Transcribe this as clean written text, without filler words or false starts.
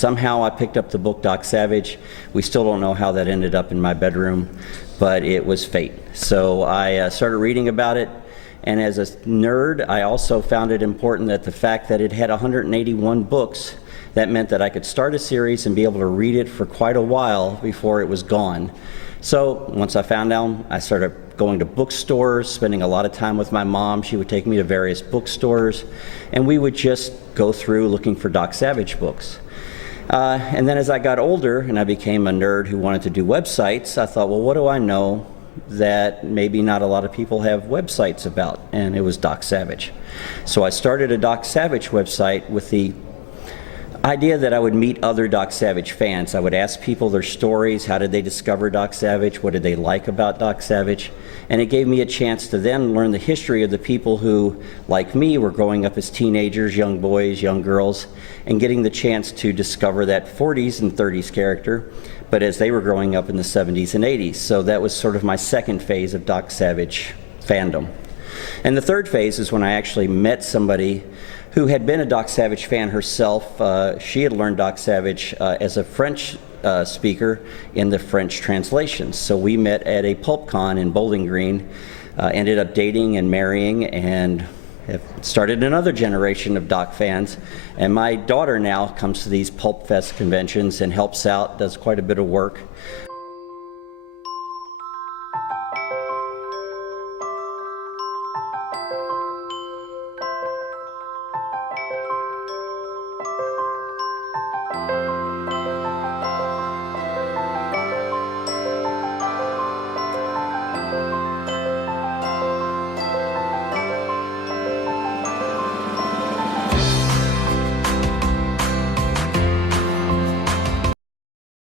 somehow I picked up the book Doc Savage. We still don't know how that ended up in my bedroom, but it was fate. So I started reading about it, and as a nerd, I also found it important that the fact that it had 181 books, that meant that I could start a series and be able to read it for quite a while before it was gone. So once I found out, I started going to bookstores, spending a lot of time with my mom. She would take me to various bookstores, and we would just go through looking for Doc Savage books. And then as I got older and I became a nerd who wanted to do websites, I thought, well, what do I know that maybe not a lot of people have websites about? And it was Doc Savage. So I started a Doc Savage website with the idea that I would meet other Doc Savage fans. I would ask people their stories. How did they discover Doc Savage? What did they like about Doc Savage? And it gave me a chance to then learn the history of the people who, like me, were growing up as teenagers, young boys, young girls, and getting the chance to discover that 40s and 30s character, but as they were growing up in the 70s and 80s. So that was sort of my second phase of Doc Savage fandom. And the third phase is when I actually met somebody who had been a Doc Savage fan herself. She had learned Doc Savage as a French speaker in the French translations. So we met at a PulpCon in Bowling Green, ended up dating and marrying, and have started another generation of Doc fans. And my daughter now comes to these PulpFest conventions and helps out, does quite a bit of work.